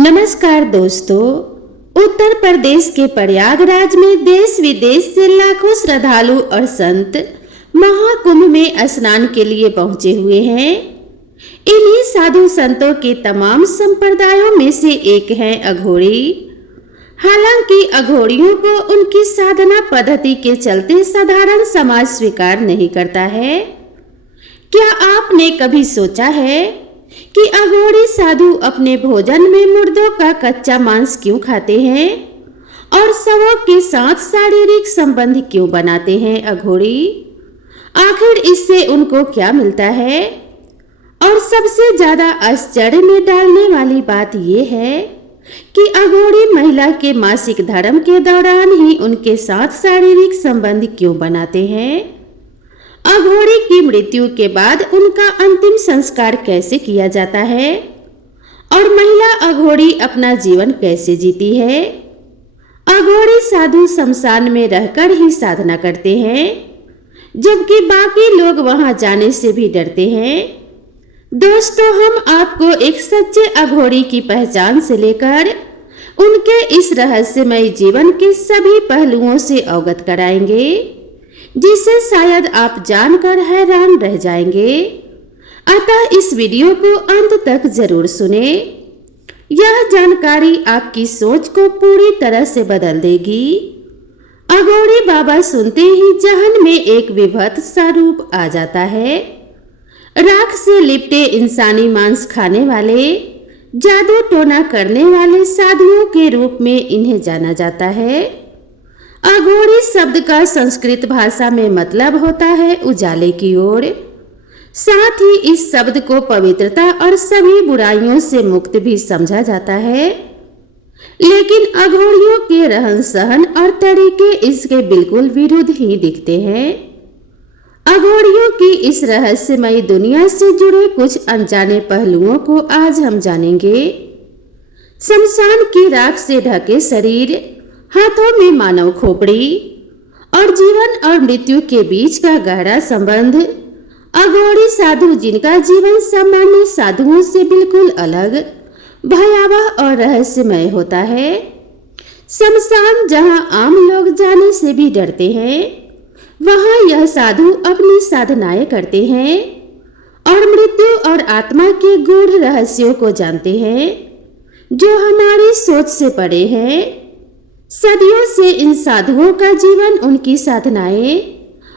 नमस्कार दोस्तों। उत्तर प्रदेश के प्रयागराज में देश विदेश से लाखों श्रद्धालु और संत महाकुंभ में स्नान के लिए पहुंचे हुए हैं। इन्हीं साधु संतों के तमाम संप्रदायों में से एक है अघोरी। हालांकि अघोरियों को उनकी साधना पद्धति के चलते साधारण समाज स्वीकार नहीं करता है। क्या आपने कभी सोचा है कि अघोरी साधु अपने भोजन में मुर्दों का कच्चा मांस क्यों खाते हैं और शवों के साथ शारीरिक संबंध क्यों बनाते हैं अघोरी? आखिर इससे उनको क्या मिलता है? और सबसे ज्यादा आश्चर्य में डालने वाली बात यह है कि अघोरी महिला के मासिक धर्म के दौरान ही उनके साथ शारीरिक संबंध क्यों बनाते हैं? अघोरी की मृत्यु के बाद उनका अंतिम संस्कार कैसे किया जाता है और महिला अघोरी अपना जीवन कैसे जीती है? अघोरी साधु शमशान में रहकर ही साधना करते हैं, जबकि बाकी लोग वहां जाने से भी डरते हैं। दोस्तों, हम आपको एक सच्चे अघोरी की पहचान से लेकर उनके इस रहस्यमय जीवन के सभी पहलुओं से अवगत कराएंगे, जिसे शायद आप जानकर हैरान रह जाएंगे। अतः इस वीडियो को अंत तक जरूर सुने। यह जानकारी आपकी सोच को पूरी तरह से बदल देगी। अघोरी बाबा सुनते ही जहन में एक विभत्स सा रूप आ जाता है। राख से लिपटे इंसानी मांस खाने वाले, जादू टोना करने वाले साधुओं के रूप में इन्हें जाना जाता है। अघोरी शब्द का संस्कृत भाषा में मतलब होता है उजाले की ओर। साथ ही इस शब्द को पवित्रता और सभी बुराइयों से मुक्त भी समझा जाता है। लेकिन अघोरियों के रहन सहन और तरीके इसके बिल्कुल विरुद्ध ही दिखते हैं। अघोरियों की इस रहस्यमयी दुनिया से जुड़े कुछ अनजाने पहलुओं को आज हम जानेंगे। शमशान की राख से ढके शरीर, हाथों में मानव खोपड़ी और जीवन और मृत्यु के बीच का गहरा संबंध। अघोरी साधु जिनका जीवन सामान्य साधुओं से बिल्कुल अलग, भयावह और रहस्यमय होता है। शमशान जहां आम लोग जाने से भी डरते हैं, वहां यह साधु अपनी साधनाएं करते हैं और मृत्यु और आत्मा के गूढ़ रहस्यों को जानते हैं, जो हमारी सोच से परे हैं। सदियों से इन साधुओं का जीवन उनकी साधनाएं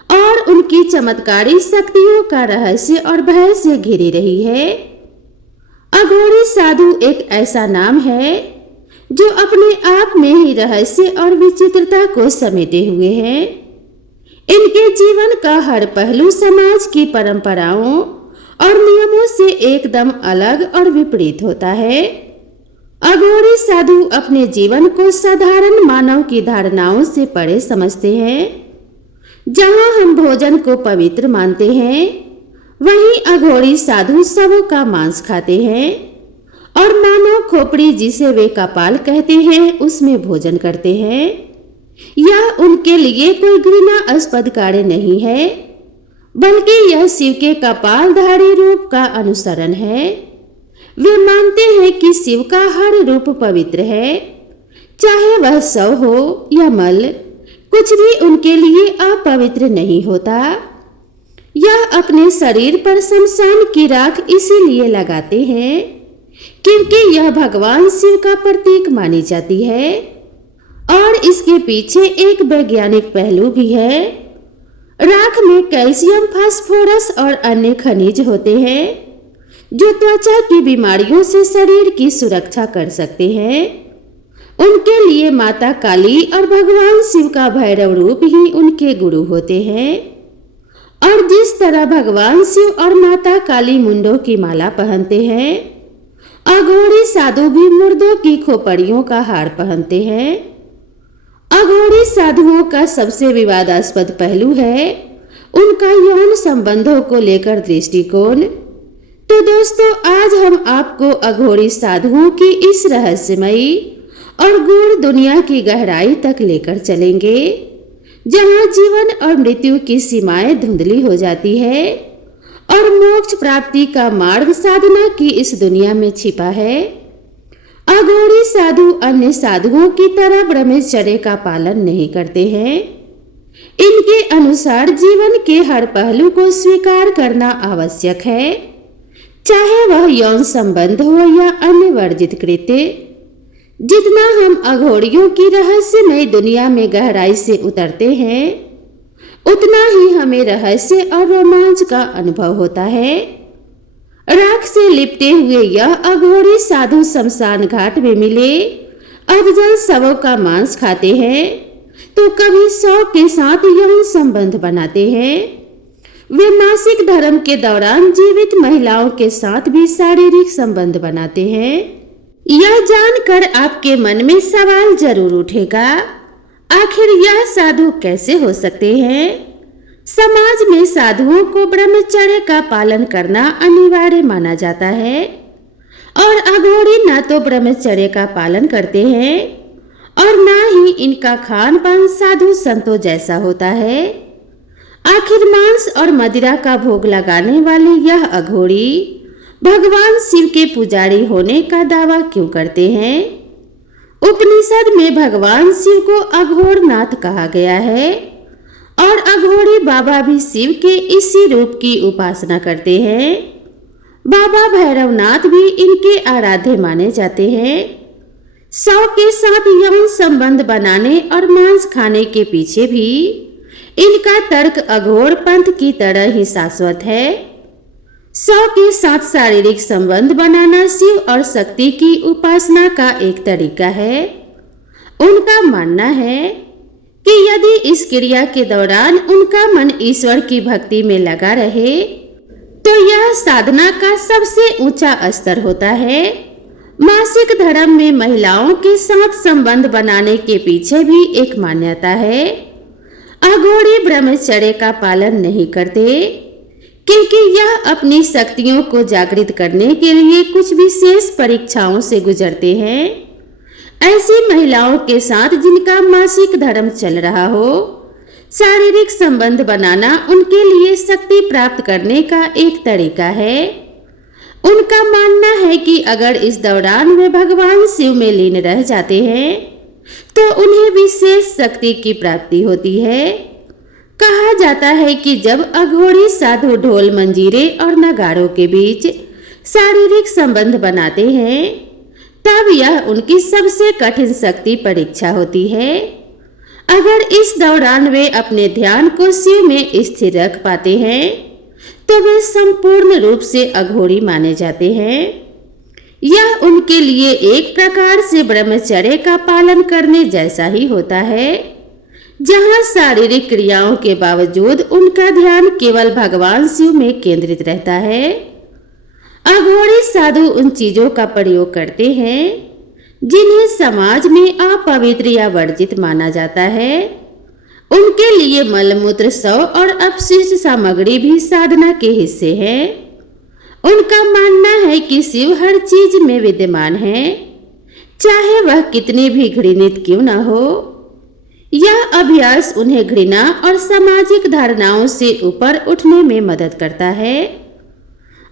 और उनकी चमत्कारी शक्तियों का रहस्य और भय से घिरी रही है। अघोरी साधु एक ऐसा नाम है जो अपने आप में ही रहस्य और विचित्रता को समेटे हुए है। इनके जीवन का हर पहलू समाज की परंपराओं और नियमों से एकदम अलग और विपरीत होता है। अघोरी साधु अपने जीवन को साधारण मानव की धारणाओं से परे समझते हैं। जहां हम भोजन को पवित्र मानते हैं, वहीं अघोरी साधु शवों का मांस खाते हैं और मानव खोपड़ी, जिसे वे कपाल कहते हैं, उसमें भोजन करते हैं। यह उनके लिए कोई घृणास्पद कार्य नहीं है, बल्कि यह शिव के कपालधारी रूप का अनुसरण है। वे मानते हैं कि शिव का हर रूप पवित्र है, चाहे वह शव हो या मल, कुछ भी उनके लिए अपवित्र नहीं होता। यह अपने शरीर पर शमशान की राख इसीलिए लगाते हैं क्योंकि यह भगवान शिव का प्रतीक मानी जाती है। और इसके पीछे एक वैज्ञानिक पहलू भी है। राख में कैल्शियम, फास्फोरस और अन्य खनिज होते हैं जो त्वचा की बीमारियों से शरीर की सुरक्षा कर सकते हैं। उनके लिए माता काली और भगवान शिव का भैरव रूप ही उनके गुरु होते हैं। और जिस तरह भगवान शिव और माता काली मुंडों की माला पहनते हैं, अघोरी साधु भी मुर्दों की खोपड़ियों का हार पहनते हैं। अघोरी साधुओं का सबसे विवादास्पद पहलू है उनका यौन संबंधों को लेकर दृष्टिकोण। तो दोस्तों, आज हम आपको अघोरी साधुओं की इस रहस्यमयी और गूढ़ दुनिया की गहराई तक लेकर चलेंगे, जहां जीवन और मृत्यु की सीमाएं धुंधली हो जाती है और मोक्ष प्राप्ति का मार्ग साधना की इस दुनिया में छिपा है। अघोरी साधु अन्य साधुओं की तरह ब्रह्मचर्य का पालन नहीं करते हैं। इनके अनुसार जीवन के हर पहलू को स्वीकार करना आवश्यक है, चाहे वह यौन संबंध हो या अन्य वर्जित कृत्य। जितना हम अघोरियों की रहस्यमय दुनिया में गहराई से उतरते हैं, उतना ही हमें रहस्य और रोमांच का अनुभव होता है। राख से लिपटे हुए यह अघोरी साधु शमशान घाट में मिले अधजल शवों का मांस खाते हैं, तो कभी शौक के साथ यौन संबंध बनाते हैं। वे मासिक धर्म के दौरान जीवित महिलाओं के साथ भी शारीरिक संबंध बनाते हैं। यह जानकर आपके मन में सवाल जरूर उठेगा, आखिर यह साधु कैसे हो सकते हैं? समाज में साधुओं को ब्रह्मचर्य का पालन करना अनिवार्य माना जाता है और अघोरी न तो ब्रह्मचर्य का पालन करते हैं और न ही इनका खान पान साधु संतों जैसा होता है। आखिर मांस और मदिरा का भोग लगाने वाले यह अघोरी भगवान शिव के पुजारी होने का दावा क्यों करते हैं? उपनिषद में भगवान शिव को अघोरनाथ कहा गया है और अघोरी बाबा भी शिव के इसी रूप की उपासना करते हैं। बाबा भैरवनाथ भी इनके आराध्य माने जाते हैं। शव के साथ यौन संबंध बनाने और मांस खाने के पीछे भी इनका तर्क अघोर पंथ की तरह ही शाश्वत है। शव के साथ शारीरिक संबंध बनाना शिव और शक्ति की उपासना का एक तरीका है। उनका मानना है कि यदि इस क्रिया के दौरान उनका मन ईश्वर की भक्ति में लगा रहे तो यह साधना का सबसे ऊंचा स्तर होता है। मासिक धर्म में महिलाओं के साथ संबंध बनाने के पीछे भी एक मान्यता है। अघोरी ब्रह्मचर्य का पालन नहीं करते क्योंकि यह अपनी शक्तियों को जागृत करने के लिए कुछ विशेष परीक्षाओं से गुजरते हैं। ऐसी महिलाओं के साथ जिनका मासिक धर्म चल रहा हो, शारीरिक संबंध बनाना उनके लिए शक्ति प्राप्त करने का एक तरीका है। उनका मानना है कि अगर इस दौरान वे भगवान शिव में लीन रह जाते हैं तो उन्हें विशेष शक्ति की प्राप्ति होती है। कहा जाता है कि जब अघोरी साधु ढोल मंजीरे और नगाड़ों के बीच शारीरिक संबंध बनाते हैं तब यह उनकी सबसे कठिन शक्ति परीक्षा होती है। अगर इस दौरान वे अपने ध्यान को शिव में स्थिर रख पाते हैं तो वे संपूर्ण रूप से अघोरी माने जाते हैं। यह उनके लिए एक प्रकार से ब्रह्मचर्य का पालन करने जैसा ही होता है, जहां शारीरिक क्रियाओं के बावजूद उनका ध्यान केवल भगवान शिव में केंद्रित रहता है। अघोरी साधु उन चीजों का प्रयोग करते हैं जिन्हें समाज में अपवित्र या वर्जित माना जाता है। उनके लिए मलमूत्र, शव और अपशिष्ट सामग्री भी साधना के हिस्से हैं। उनका मानना है कि शिव हर चीज में विद्यमान है, चाहे वह कितनी भी घृणित क्यों न हो। यह अभ्यास उन्हें घृणा और सामाजिक धारणाओं से ऊपर उठने में मदद करता है।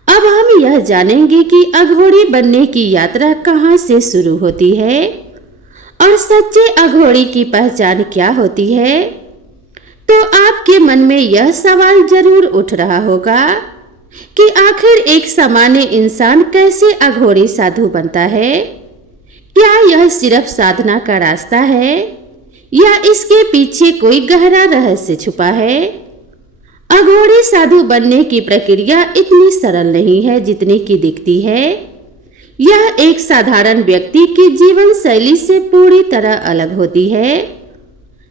अब हम यह जानेंगे कि अघोरी बनने की यात्रा कहाँ से शुरू होती है और सच्चे अघोरी की पहचान क्या होती है। तो आपके मन में यह सवाल जरूर उठ रहा होगा कि आखिर एक सामान्य इंसान कैसे अघोरी साधु बनता है? क्या यह सिर्फ साधना का रास्ता है या इसके पीछे कोई गहरा रहस्य छुपा है? अघोरी साधु बनने की प्रक्रिया इतनी सरल नहीं है जितनी की दिखती है। यह एक साधारण व्यक्ति की जीवन शैली से पूरी तरह अलग होती है।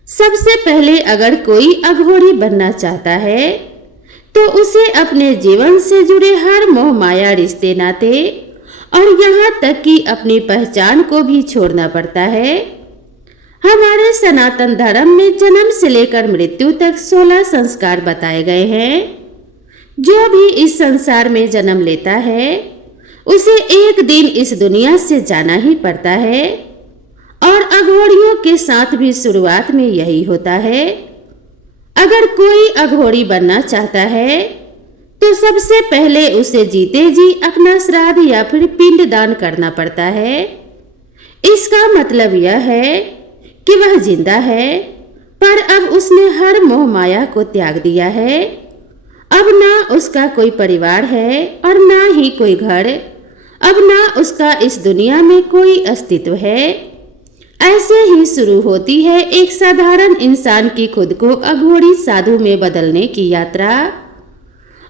सबसे पहले अगर कोई अघोरी बनना चाहता है तो उसे अपने जीवन से जुड़े हर मोह माया, रिश्ते नाते और यहाँ तक कि अपनी पहचान को भी छोड़ना पड़ता है। हमारे सनातन धर्म में जन्म से लेकर मृत्यु तक 16 संस्कार बताए गए हैं। जो भी इस संसार में जन्म लेता है उसे एक दिन इस दुनिया से जाना ही पड़ता है और अघोरियों के साथ भी शुरुआत में यही होता है। अगर कोई अघोरी बनना चाहता है तो सबसे पहले उसे जीते जी अपना श्राद्ध या फिर पिंड दान करना पड़ता है। इसका मतलब यह है कि वह जिंदा है, पर अब उसने हर मोह माया को त्याग दिया है। अब ना उसका कोई परिवार है और ना ही कोई घर, अब ना उसका इस दुनिया में कोई अस्तित्व है। ऐसे ही शुरू होती है एक साधारण इंसान की खुद को अघोरी साधु में बदलने की यात्रा।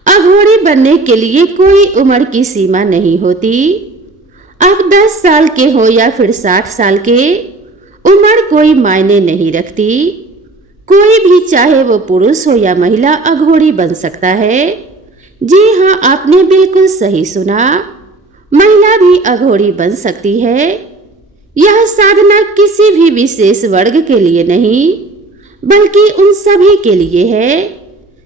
अघोरी बनने के लिए कोई उम्र की सीमा नहीं होती। अब 10 साल के हो या फिर 60 साल के, उम्र कोई मायने नहीं रखती। कोई भी चाहे वो पुरुष हो या महिला अघोरी बन सकता है। जी हाँ, आपने बिल्कुल सही सुना, महिला भी अघोरी बन सकती है। यह साधना किसी भी विशेष वर्ग के लिए नहीं, बल्कि उन सभी के लिए है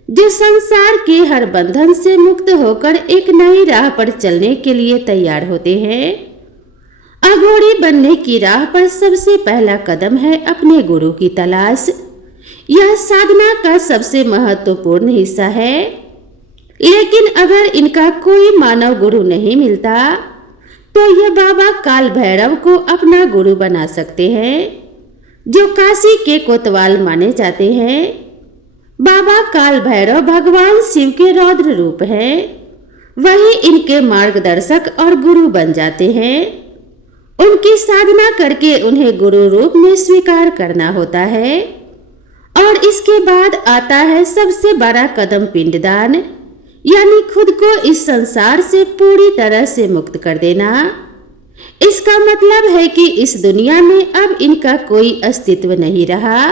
जो संसार के हर बंधन से मुक्त होकर एक नई राह पर चलने के लिए तैयार होते हैं। अघोरी बनने की राह पर सबसे पहला कदम है अपने गुरु की तलाश। यह साधना का सबसे महत्वपूर्ण हिस्सा है। लेकिन अगर इनका कोई मानव गुरु नहीं मिलता, तो यह बाबा काल भैरव को अपना गुरु बना सकते हैं, जो काशी के कोतवाल माने जाते हैं। बाबा काल भैरव भगवान शिव के रौद्र रूप हैं। वही इनके मार्गदर्शक और गुरु बन जाते हैं। उनकी साधना करके उन्हें गुरु रूप में स्वीकार करना होता है। और इसके बाद आता है सबसे बड़ा कदम, पिंडदान, यानी खुद को इस संसार से पूरी तरह से मुक्त कर देना। इसका मतलब है कि इस दुनिया में अब इनका कोई अस्तित्व नहीं रहा।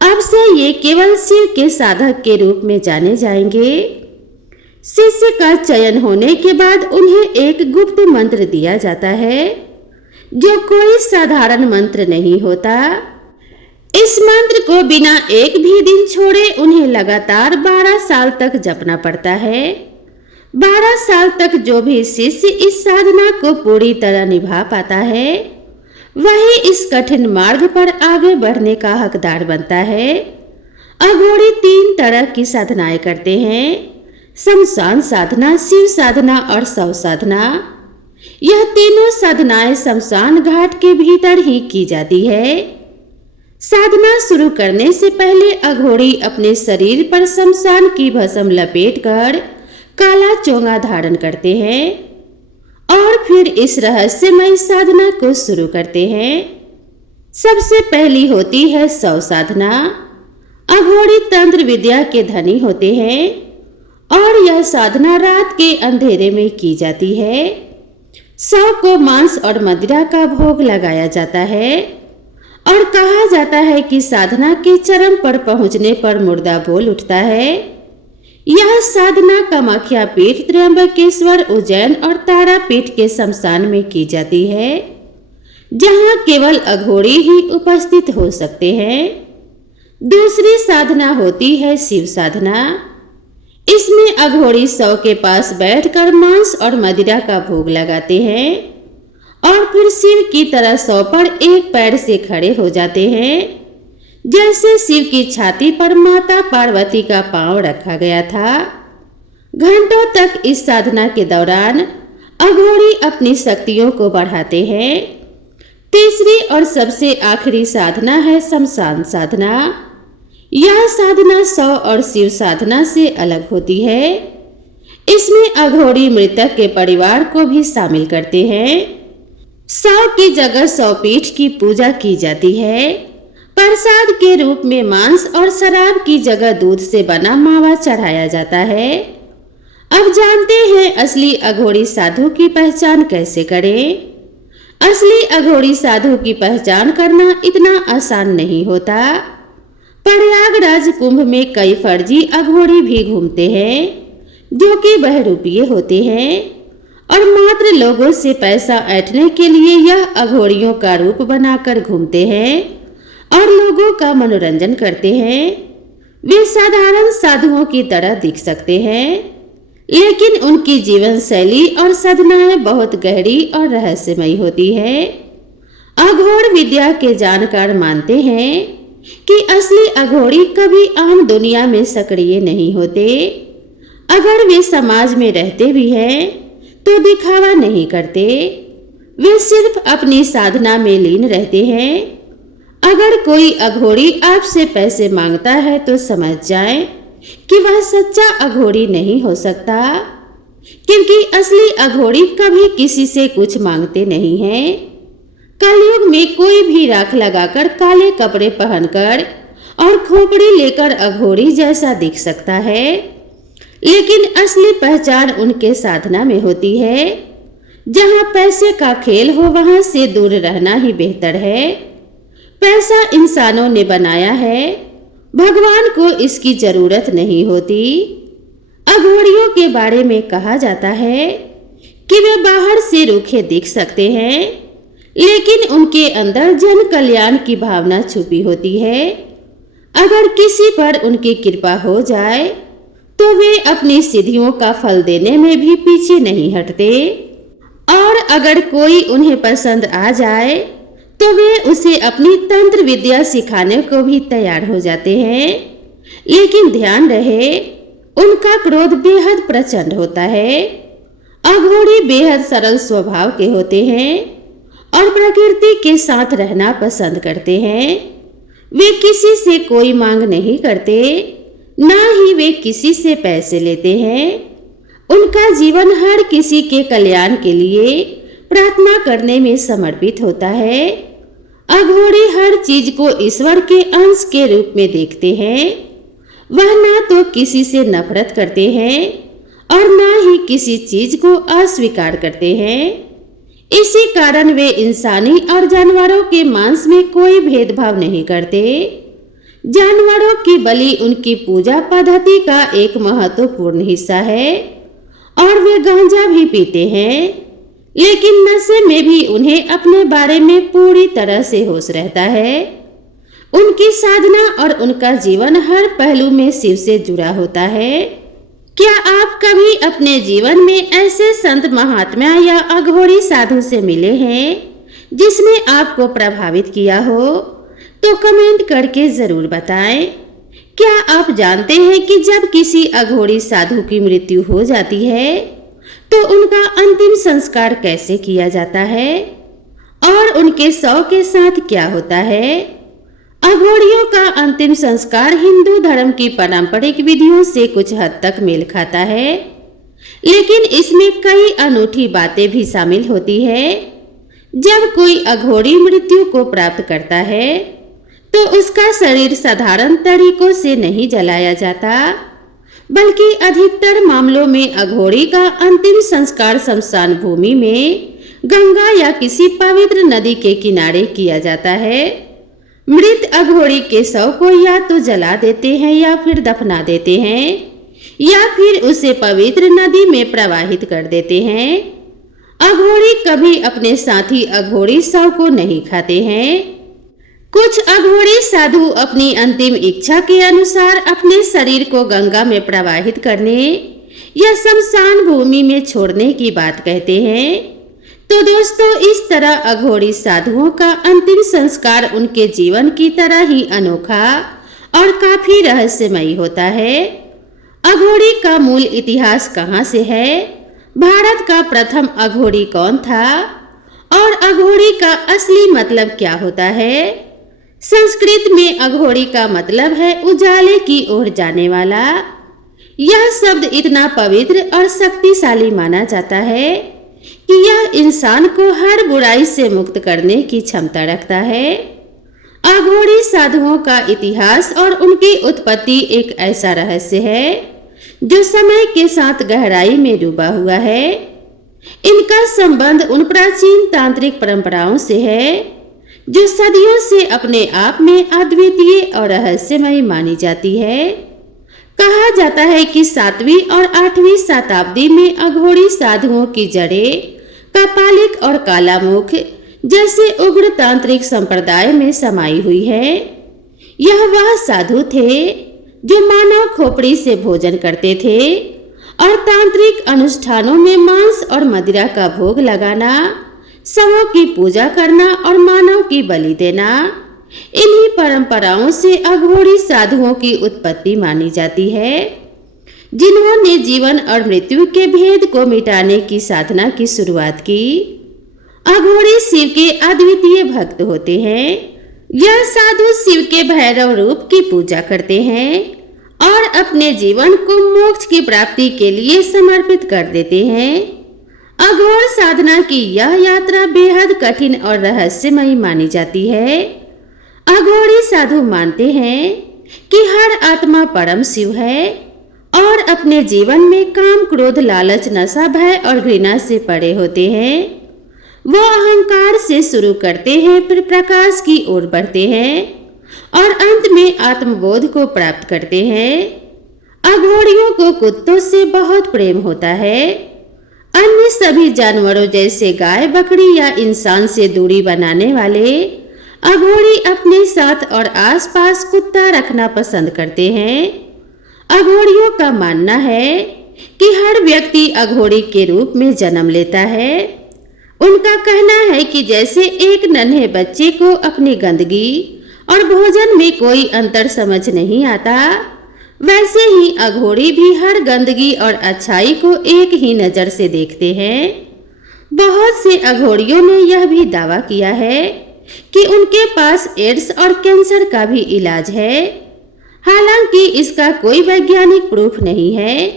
अब से ये केवल शिव के साधक के रूप में जाने जाएंगे। शिष्य का चयन होने के बाद उन्हें एक गुप्त मंत्र दिया जाता है, जो कोई साधारण मंत्र नहीं होता। इस मंत्र को बिना एक भी दिन छोड़े उन्हें लगातार 12 साल तक जपना पड़ता है। 12 साल तक जो भी शिष्य इस साधना को पूरी तरह निभा पाता है, वही इस कठिन मार्ग पर आगे बढ़ने का हकदार बनता है। अघोरी 3 तरह की साधनाएं करते हैं: शमशान साधना, शिव साधना और शव साधना। यह तीनों साधनाएं शमशान घाट के भीतर ही की जाती है। साधना शुरू करने से पहले अघोरी अपने शरीर पर शमशान की भस्म लपेटकर काला चोंगा धारण करते हैं और फिर इस रहस्यमय साधना को शुरू करते हैं। सबसे पहली होती है शव साधना। अघोरी तंत्र विद्या के धनी होते हैं और यह साधना रात के अंधेरे में की जाती है। शव को मांस और मदिरा का भोग लगाया जाता है और कहा जाता है कि साधना के चरम पर पहुंचने पर मुर्दा बोल उठता है। यह साधना कामाख्या पीठ, त्र्यंबकेश्वर, उज्जैन और तारापीठ के शमशान में की जाती है, जहां केवल अघोरी ही उपस्थित हो सकते हैं। दूसरी साधना होती है शिव साधना। इसमें अघोरी शव के पास बैठकर मांस और मदिरा का भोग लगाते हैं और फिर शिव की तरह शव पर एक पैर से खड़े हो जाते हैं, जैसे शिव की छाती पर माता पार्वती का पांव रखा गया था। घंटों तक इस साधना के दौरान अघोरी अपनी शक्तियों को बढ़ाते हैं। तीसरी और सबसे आखिरी साधना है शमशान साधना। यह साधना शव और शिव साधना से अलग होती है। इसमें अघोरी मृतक के परिवार को भी शामिल करते हैं। शव की जगह शवपीठ की पूजा की जाती है। प्रसाद के रूप में मांस और शराब की जगह दूध से बना मावा चढ़ाया जाता है। अब जानते हैं असली अघोरी साधु की पहचान कैसे करें। असली अघोरी साधु की पहचान करना इतना आसान नहीं होता। प्रयागराज कुंभ में कई फर्जी अघोरी भी घूमते हैं, जो कि बहरूपीय होते हैं और मात्र लोगों से पैसा ऐंठने के लिए यह अघोरियों का रूप बनाकर घूमते हैं और लोगों का मनोरंजन करते हैं। वे साधारण साधुओं की तरह दिख सकते हैं, लेकिन उनकी जीवन शैली और साधनाएं बहुत गहरी और रहस्यमयी होती है। अघोर विद्या के जानकार मानते हैं कि असली अघोरी कभी आम दुनिया में सक्रिय नहीं होते। अगर वे समाज में रहते भी हैं तो दिखावा नहीं करते। वे सिर्फ अपनी साधना में लीन रहते हैं। अगर कोई अघोरी आपसे पैसे मांगता है तो समझ जाएं कि वह सच्चा अघोरी नहीं हो सकता, क्योंकि असली अघोरी कभी किसी से कुछ मांगते नहीं हैं। कलयुग में कोई भी राख लगाकर, काले कपड़े पहनकर और खोपड़ी लेकर अघोरी जैसा दिख सकता है, लेकिन असली पहचान उनके साधना में होती है। जहां पैसे का खेल हो वहां से दूर रहना ही बेहतर है। पैसा इंसानों ने बनाया है, भगवान को इसकी जरूरत नहीं होती। अघोरियों के बारे में कहा जाता है कि वे बाहर से रूखे दिख सकते हैं, लेकिन उनके अंदर जन कल्याण की भावना छुपी होती है। अगर किसी पर उनकी कृपा हो जाए तो वे अपनी सिद्धियों का फल देने में भी पीछे नहीं हटते, और अगर कोई उन्हें पसंद आ जाए तो वे उसे अपनी तंत्र विद्या सिखाने को भी तैयार हो जाते हैं। लेकिन ध्यान रहे, उनका क्रोध बेहद प्रचंड होता है। अघोरी बेहद सरल स्वभाव के होते हैं और प्रकृति के साथ रहना पसंद करते हैं। वे किसी से कोई मांग नहीं करते, ना ही वे किसी से पैसे लेते हैं। उनका जीवन हर किसी के कल्याण के लिए प्रार्थना करने में समर्पित होता है। अघोरी हर चीज को ईश्वर के अंश के रूप में देखते हैं। वह ना तो किसी से नफरत करते हैं और ना ही किसी चीज को अस्वीकार करते हैं। इसी कारण वे इंसानी और जानवरों के मांस में कोई भेदभाव नहीं करते। जानवरों की बलि उनकी पूजा पद्धति का एक महत्वपूर्ण हिस्सा है, और वे गांजा भी पीते हैं, लेकिन नशे में भी उन्हें अपने बारे में पूरी तरह से होश रहता है। उनकी साधना और उनका जीवन हर पहलू में शिव से जुड़ा होता है। क्या आप कभी अपने जीवन में ऐसे संत महात्मा या अघोरी साधु से मिले हैं जिसने आपको प्रभावित किया हो? तो कमेंट करके जरूर बताएं। क्या आप जानते हैं कि जब किसी अघोरी साधु की मृत्यु हो जाती है तो उनका अंतिम संस्कार कैसे किया जाता है और उनके शव के साथ क्या होता है? अघोरियों का अंतिम संस्कार हिंदू धर्म की पारंपरिक विधियों से कुछ हद तक मेल खाता है, लेकिन इसमें कई अनूठी बातें भी शामिल होती है। जब कोई अघोरी मृत्यु को प्राप्त करता है तो उसका शरीर साधारण तरीकों से नहीं जलाया जाता, बल्कि अधिकतर मामलों में अघोरी का अंतिम संस्कार शमशान भूमि में, गंगा या किसी पवित्र नदी के किनारे किया जाता है। मृत अघोरी के शव को या तो जला देते हैं या फिर दफना देते हैं, या फिर उसे पवित्र नदी में प्रवाहित कर देते हैं। अघोरी कभी अपने साथी अघोरी शव को नहीं खाते हैं। कुछ अघोरी साधु अपनी अंतिम इच्छा के अनुसार अपने शरीर को गंगा में प्रवाहित करने या शमशान भूमि में छोड़ने की बात कहते हैं। तो दोस्तों, इस तरह अघोरी साधुओं का अंतिम संस्कार उनके जीवन की तरह ही अनोखा और काफी रहस्यमयी होता है। अघोरी का मूल इतिहास कहां से है? भारत का प्रथम अघोरी कौन था? और अघोरी का असली मतलब क्या होता है? संस्कृत में अघोरी का मतलब है उजाले की ओर जाने वाला। यह शब्द इतना पवित्र और शक्तिशाली माना जाता है कि यह इंसान को हर बुराई से मुक्त करने की क्षमता रखता है। अघोरी साधुओं का इतिहास और उनकी उत्पत्ति एक ऐसा रहस्य है जो समय के साथ गहराई में डूबा हुआ है। इनका संबंध उन प्राचीन तांत्रिक परंपराओं से है जो सदियों से अपने आप में अद्वितीय और रहस्यमयी मानी जाती है। कहा जाता है कि 7वीं और 8वीं शताब्दी में अघोरी साधुओं की जड़ें कपालिक और कालामुख जैसे उग्र तांत्रिक संप्रदाय में समाई हुई है। यह वह साधु थे जो मानव खोपड़ी से भोजन करते थे और तांत्रिक अनुष्ठानों में मांस और मदिरा का भोग लगाना, शवों की पूजा करना और मानव की बलि देना, इन्हीं परंपराओं से अघोरी साधुओं की उत्पत्ति मानी जाती है, जिन्होंने जीवन और मृत्यु के भेद को मिटाने की साधना की शुरुआत की। अघोरी शिव के अद्वितीय भक्त होते हैं। यह साधु शिव के भैरव रूप की पूजा करते हैं और अपने जीवन को मोक्ष की प्राप्ति के लिए समर्पित कर देते हैं। अघोर साधना की यह यात्रा बेहद कठिन और रहस्यमयी मानी जाती है। अघोरी साधु मानते हैं कि हर आत्मा परम शिव है और अपने जीवन में काम, क्रोध, लालच, नशा, भय और घृणा से परे होते हैं। वो अहंकार से शुरू करते हैं, फिर प्रकाश की ओर बढ़ते हैं और अंत में आत्मबोध को प्राप्त करते हैं। अघोरियों को कुत्तों से बहुत प्रेम होता है। अन्य सभी जानवरों जैसे गाय, बकरी या इंसान से दूरी बनाने वाले अघोरी अपने साथ और आसपास कुत्ता रखना पसंद करते हैं। अघोरियों का मानना है कि हर व्यक्ति अघोरी के रूप में जन्म लेता है। उनका कहना है कि जैसे एक नन्हे बच्चे को अपनी गंदगी और भोजन में कोई अंतर समझ नहीं आता, वैसे ही अघोरी भी हर गंदगी और अच्छाई को एक ही नज़र से देखते हैं। बहुत से अघोरियों ने यह भी दावा किया है कि उनके पास एड्स और कैंसर का भी इलाज है। हालांकि इसका कोई वैज्ञानिक प्रूफ नहीं है,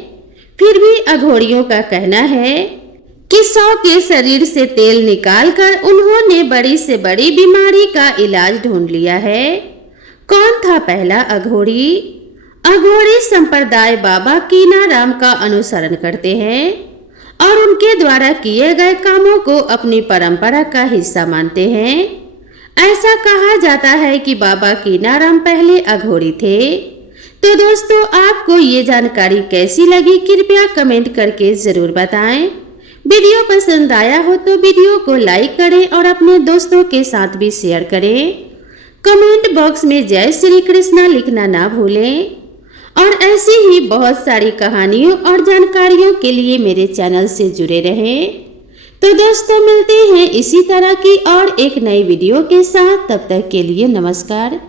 फिर भी अघोरियों का कहना है कि 100 के शरीर से तेल निकालकर उन्होंने बड़ी से बड़ी बीमारी का इलाज ढूंढ लिया है। कौन था पहला अघोरी? अघोरी संप्रदाय बाबा कीनाराम का अनुसरण करते हैं और उनके द्वारा किए गए कामों को अपनी परंपरा का हिस्सा मानते हैं। ऐसा कहा जाता है कि बाबा कीनाराम पहले अघोरी थे। तो दोस्तों, आपको ये जानकारी कैसी लगी कृपया कमेंट करके जरूर बताएं। वीडियो पसंद आया हो तो वीडियो को लाइक करें और अपने दोस्तों के साथ भी शेयर करें। कमेंट बॉक्स में जय श्री कृष्णा लिखना ना भूलें और ऐसी ही बहुत सारी कहानियों और जानकारियों के लिए मेरे चैनल से जुड़े रहें। तो दोस्तों, मिलते हैं इसी तरह की और एक नई वीडियो के साथ। तब तक के लिए नमस्कार।